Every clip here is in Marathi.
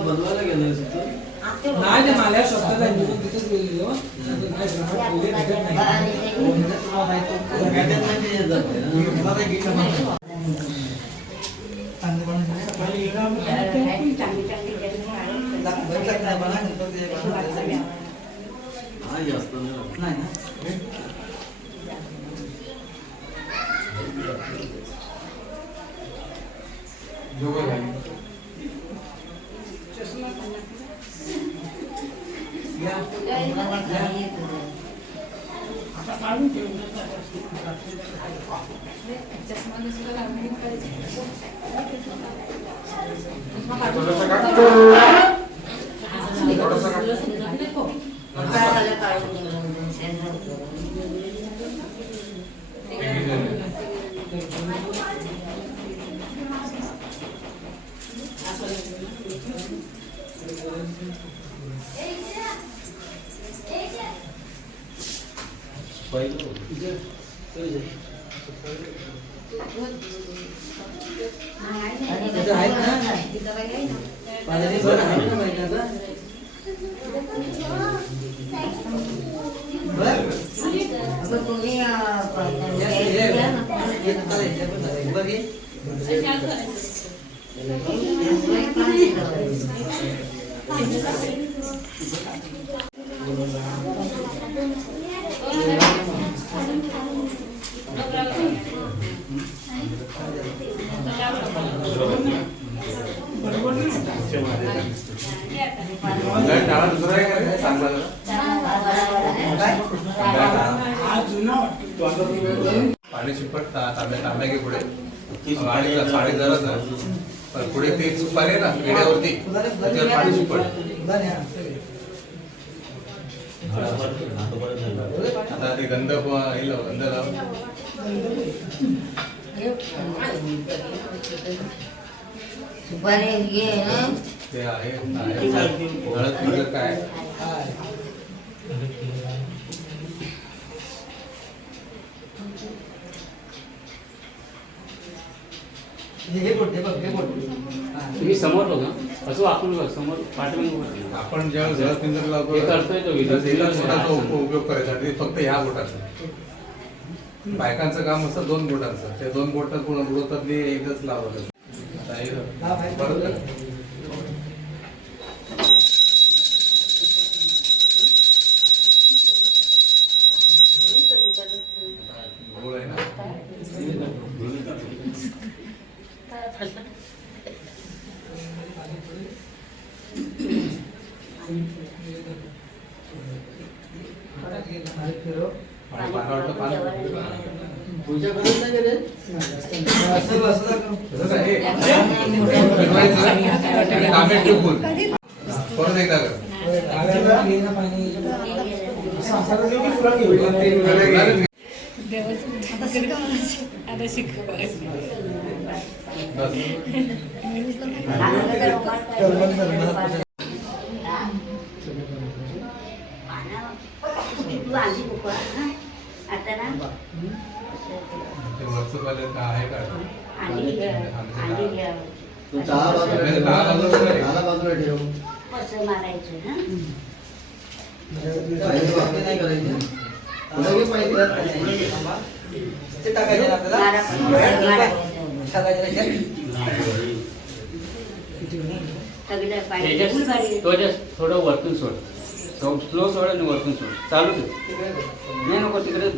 बनवायला गेलं नाही ते मला शब्द तिथेच गेलेलो पाणी शिपट तांब्या घे पुढे साडे जरा पुढे ते सुपारी आहे ना पेढ्यावरती त्याच्यावर पाणी शिपट आता ते गंध गंध लाव ते आहे हळद पिवळं काय तुम्ही समोर बघा असं वाकून बघ समोर पाठवून आपण जेव्हा जळ पिंजर लावतो उपयोग करायचा फक्त ह्या बोटाचा बायकांचं काम असतं 2 बोटांचं ते 2 बोट पूर्ण बुडवतात एकच लावलं गोळ आहे ना पूजा करत नाही रे परत एकदा आहे का बाजूला ठेव नाही करायचं थोडं वरतून सोड स्लो सोड आणि वरतून सोड चालू नाही नको तिकडे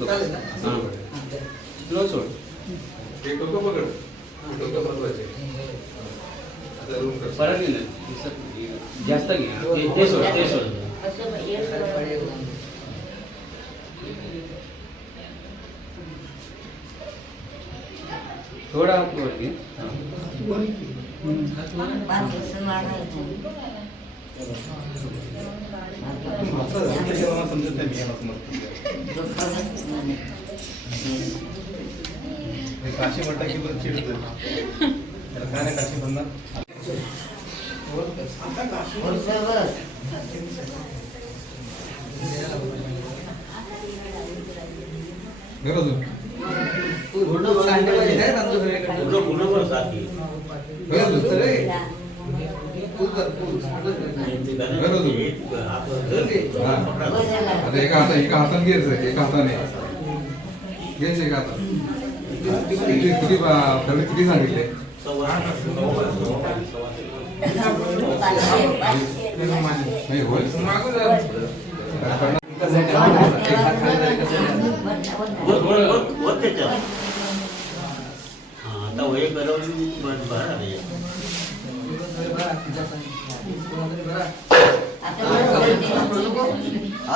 स्लो सोड परत घे जास्त घे ते सोड ते सोड थोडा हात वर घे काशी म्हटलं की चिडत काय नाही काशी पण एका हाताने घ्यायचं एका हाताने घ्यायचं एका हातात किती सांगितले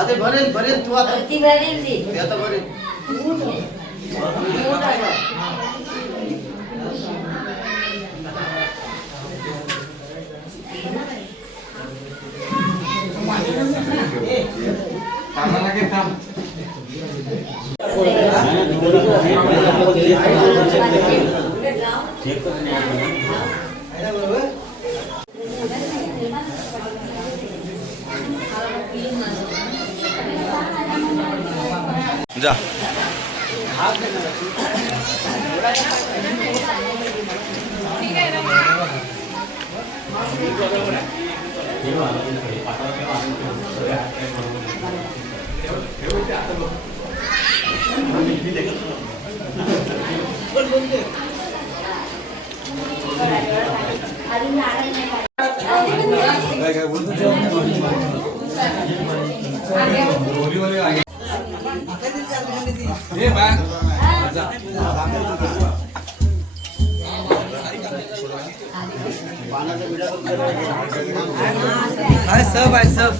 ते भरेल भरेल तू आता ती भरेल ती ते आता भरेल जा काय बोलतो सब आहे सब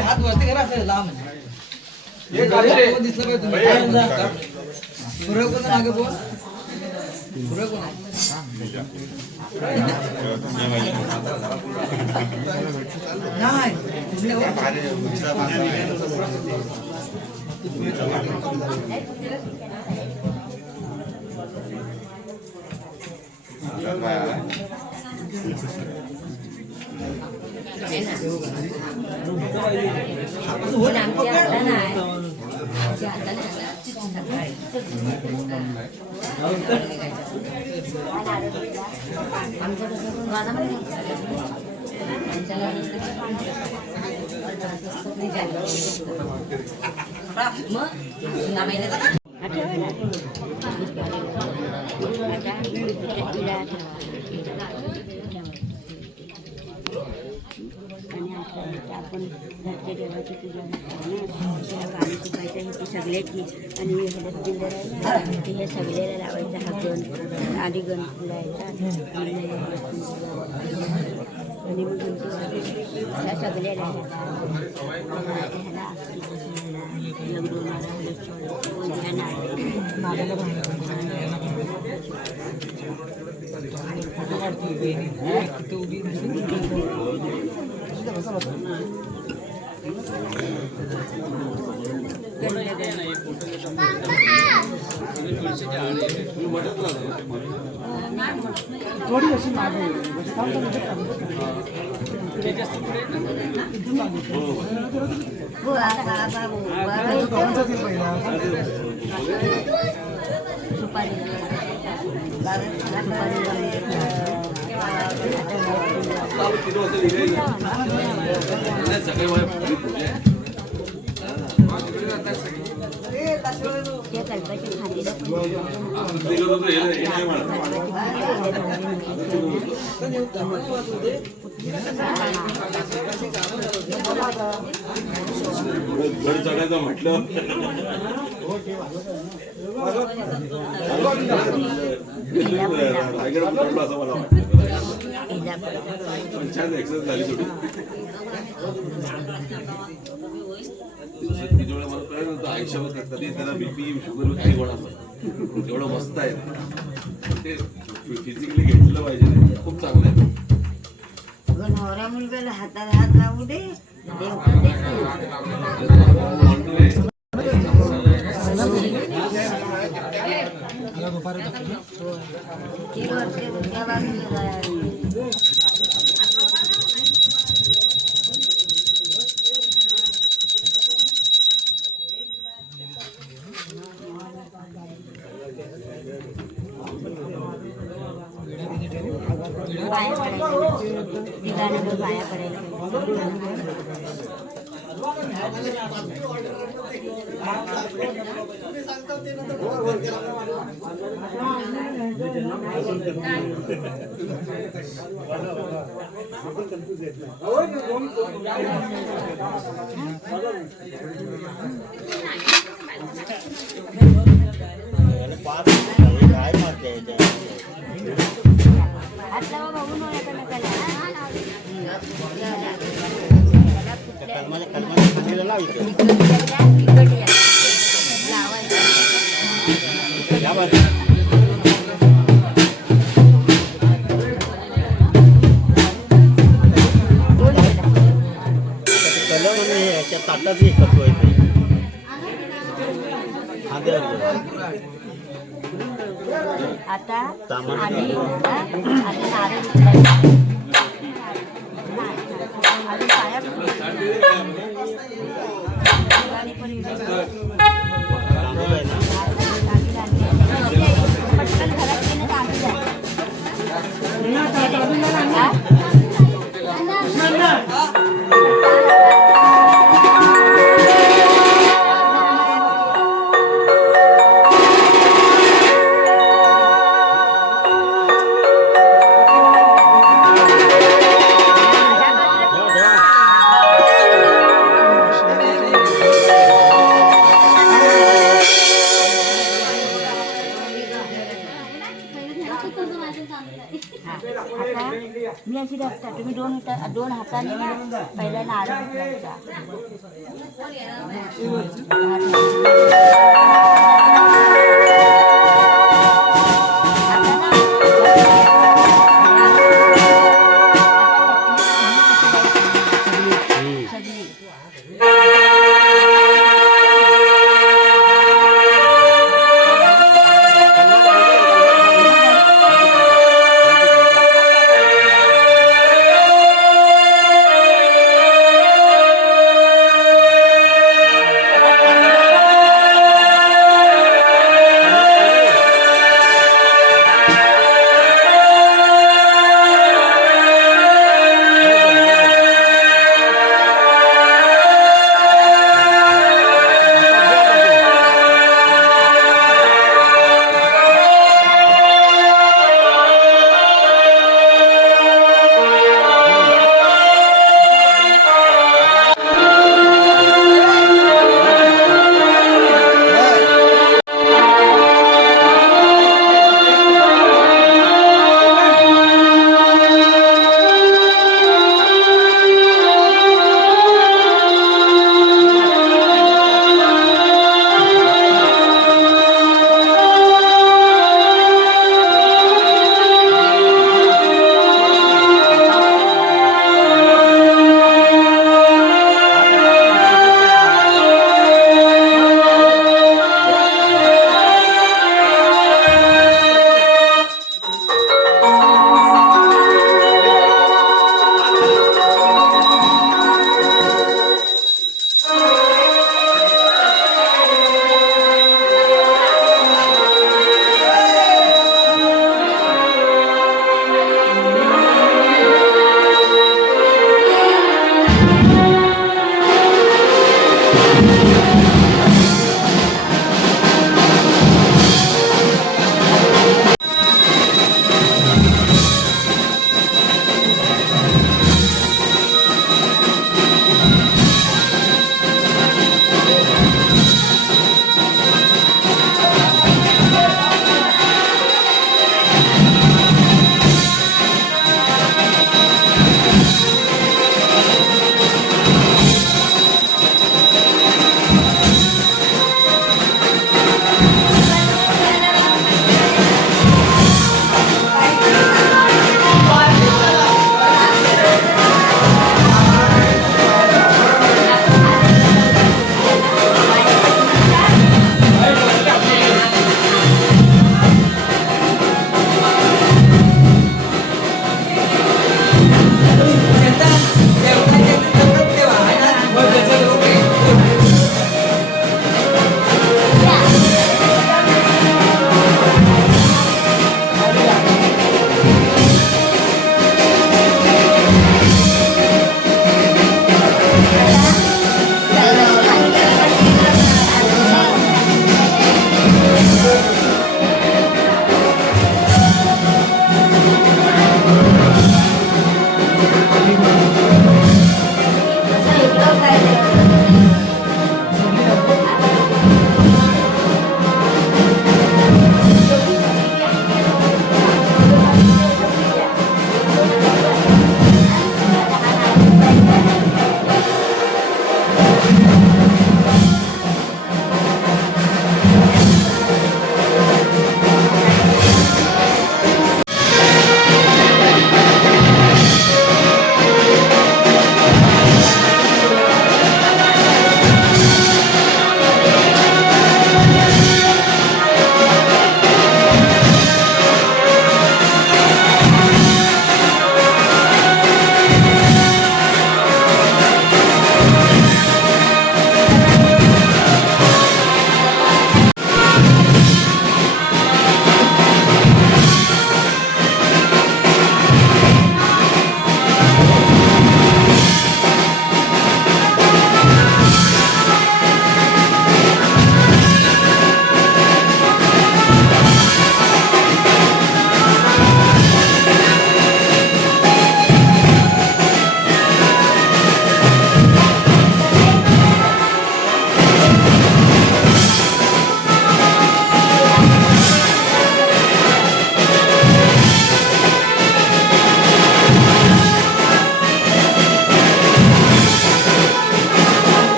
हात वरती करा असं लांब दिसलं पाहिजे पुढे कोण मागे बोल पुढे कोण आपण घरच्या देवाची पूजा पाणी तुपायचं हे सगळ्याची आणि हे सगळ्याला लावायचं हा गण आधी गण फुलायचा आणि मग ह्या सगळ्याला थोडी अशी मागे चढायचं म्हटलं रायगड पडलो असं मला वाटतं पण छान एक्सरसाइज झाली थोडी मला कळलं नव्हतं आयुष्यावर कधी त्याला बीपी शुगर काही होणार एवढं मस्त आहे ते फिजिकली घेतलं पाहिजे नाही. खूप चांगलं आहे. नवऱ्या मुलगाला हाताला हात लावू दे देव पण किती वर्ष त्या बाजूला जायला. पाया पडायला तिघांना पाया पडायला हात लावा बघून नका नकाला आता आणि आता नारळ उचलायचा. अजून पाया पटकन घरात गेलं तर आम्ही मी अशी दाखता तुम्ही दोन हाताने पहिला नारळ उचलायचा.